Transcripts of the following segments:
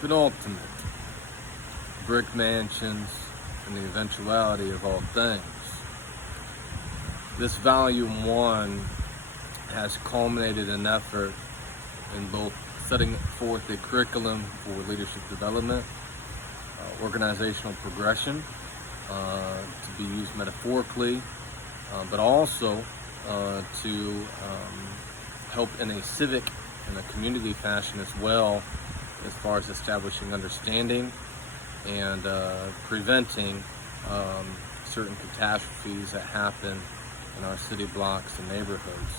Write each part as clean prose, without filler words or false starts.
Penultimate, brick mansions, and the eventuality of all things. This volume 1 has culminated an effort in both setting forth a curriculum for leadership development, organizational progression, to be used metaphorically, but also to help in a civic and a community fashion as well, as far as establishing understanding and preventing certain catastrophes that happen in our city blocks and neighborhoods.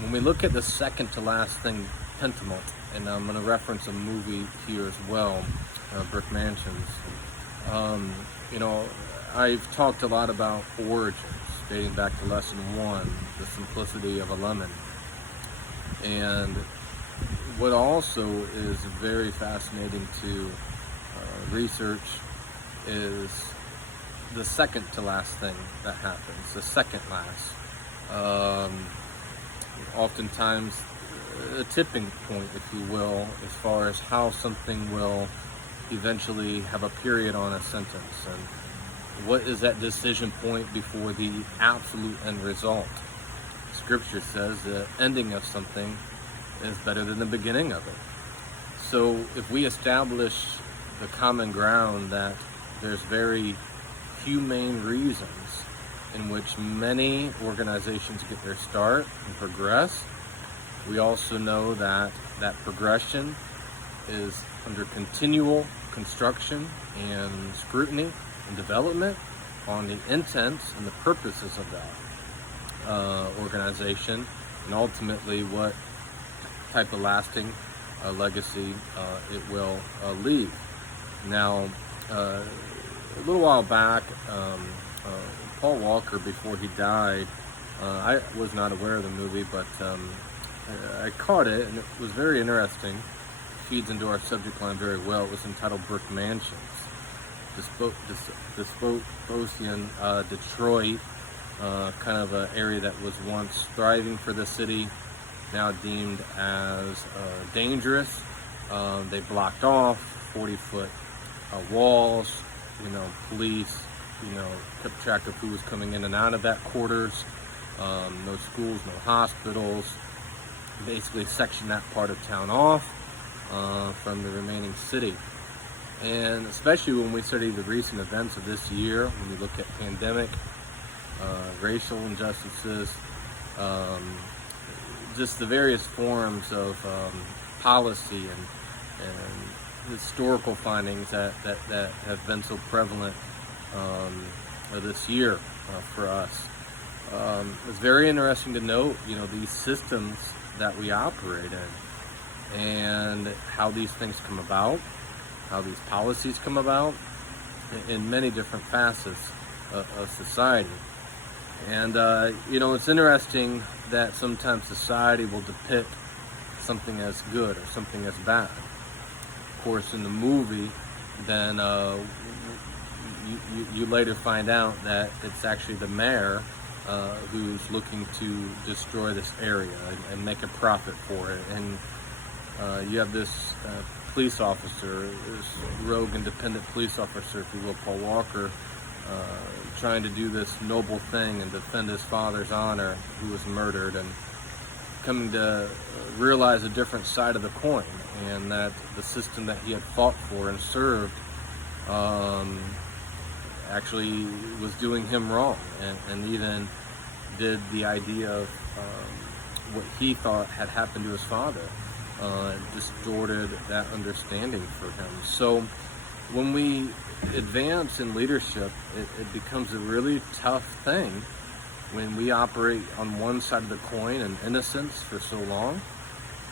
When we look at the second to last thing, Penultimate, and I'm going to reference a movie here as well, Brick Mansions. I've talked a lot about origins, dating back to lesson 1, the simplicity of a lemon. And what also is very fascinating to research is the second to last thing that happens, the second last. Oftentimes a tipping point, if you will, as far as how something will eventually have a period on a sentence, and what is that decision point before the absolute end result. Scripture says the ending of something is better than the beginning of it. So if we establish the common ground that there's very humane reasons in which many organizations get their start and progress, we also know that that progression is under continual construction and scrutiny and development on the intents and the purposes of that organization, and ultimately what type of lasting legacy it will leave. Now, a little while back, Paul Walker, before he died, I was not aware of the movie, but I caught it, and it was very interesting. Feeds into our subject line very well. It was entitled Brick Mansions. Dystopian Detroit, kind of an area that was once thriving for the city, now deemed as dangerous. They blocked off 40-foot walls, police, kept track of who was coming in and out of that quarters. No schools, no hospitals. Basically sectioned that part of town off from the remaining city. And especially when we study the recent events of this year, when you look at pandemic, racial injustices, just the various forms of policy and historical findings that have been so prevalent this year for us. It's very interesting to note, these systems that we operate in and how these things come about, how these policies come about in many different facets of society. And, it's interesting that sometimes society will depict something as good or something as bad. Of course, in the movie, then you later find out that it's actually the mayor who's looking to destroy this area and make a profit for it. And you have this police officer, this rogue independent police officer, if you will, Paul Walker, trying to do this noble thing and defend his father's honor, who was murdered, and coming to realize a different side of the coin, and that the system that he had fought for and served actually was doing him wrong, and even did the idea of what he thought had happened to his father, distorted that understanding for him. So when we advance in leadership, it becomes a really tough thing when we operate on one side of the coin in innocence for so long,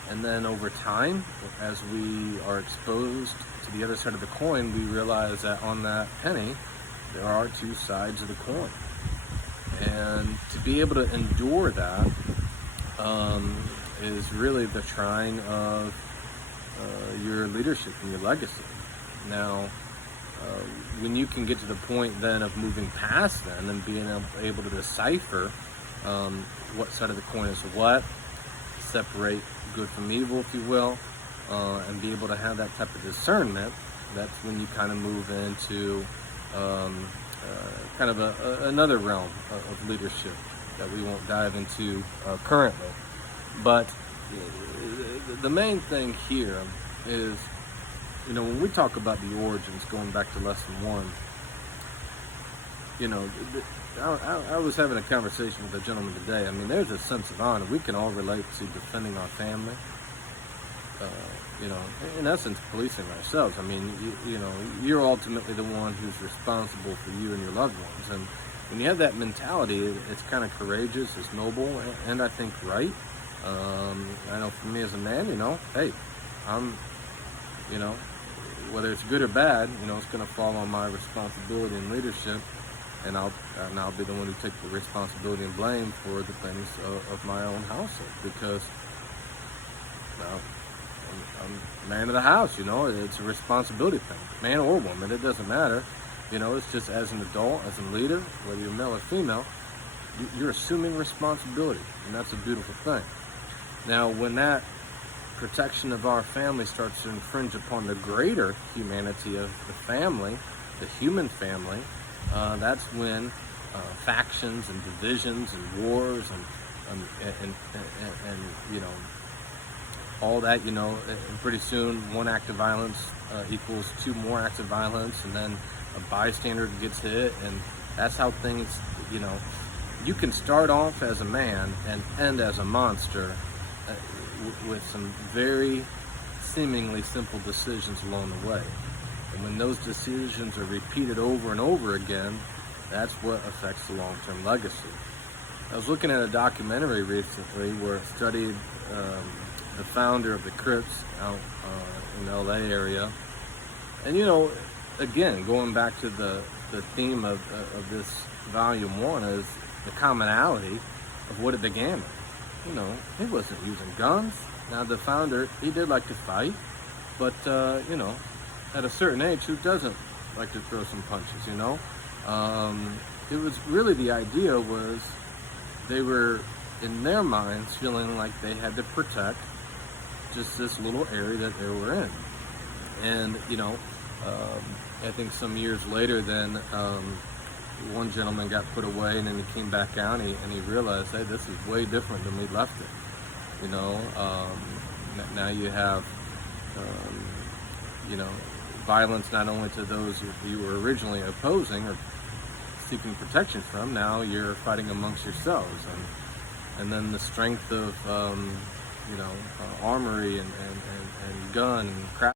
and then over time, as we are exposed to the other side of the coin, we realize that on that penny there are two sides of the coin. And to be able to endure that is really the trying of your leadership and your legacy. Now, when you can get to the point then of moving past then and being able to decipher what side of the coin is what, separate good from evil, if you will, and be able to have that type of discernment, that's when you kind of move into kind of another realm of leadership that we won't dive into currently. But the main thing here is, when we talk about the origins, going back to lesson one, I was having a conversation with a gentleman today. I mean, there's a sense of honor. We can all relate to defending our family. In essence, policing ourselves. I mean, you're ultimately the one who's responsible for you and your loved ones. And when you have that mentality, it's kind of courageous, it's noble, and I think right. I know for me as a man, hey, I'm, whether it's good or bad, it's going to fall on my responsibility and leadership, and I'll be the one who takes the responsibility and blame for the things of my own household, because, well, I'm man of the house. It's a responsibility thing, man or woman, it doesn't matter. It's just as an adult, as a leader, whether you're male or female, you're assuming responsibility, and that's a beautiful thing. Now, when that protection of our family starts to infringe upon the greater humanity of the family, the human family, that's when factions and divisions and wars and all that, and pretty soon one act of violence equals two more acts of violence, and then a bystander gets hit, and that's how things, you can start off as a man and end as a monster with some very seemingly simple decisions along the way. And when those decisions are repeated over and over again, that's what affects the long-term legacy. I was looking at a documentary recently where it studied the founder of the Crips out in the LA area. And again, going back to the theme of this volume one, is the commonality of what it began with. He wasn't using guns. Now, the founder, he did like to fight, but at a certain age, who doesn't like to throw some punches? It was really, the idea was they were, in their minds, feeling like they had to protect just this little area that they were in. And I think some years later, then one gentleman got put away, and then he came back out, and he realized, hey, this is way different than we left it. Now you have violence not only to those you were originally opposing or seeking protection from. Now you're fighting amongst yourselves, and then the strength of armory and gun and crap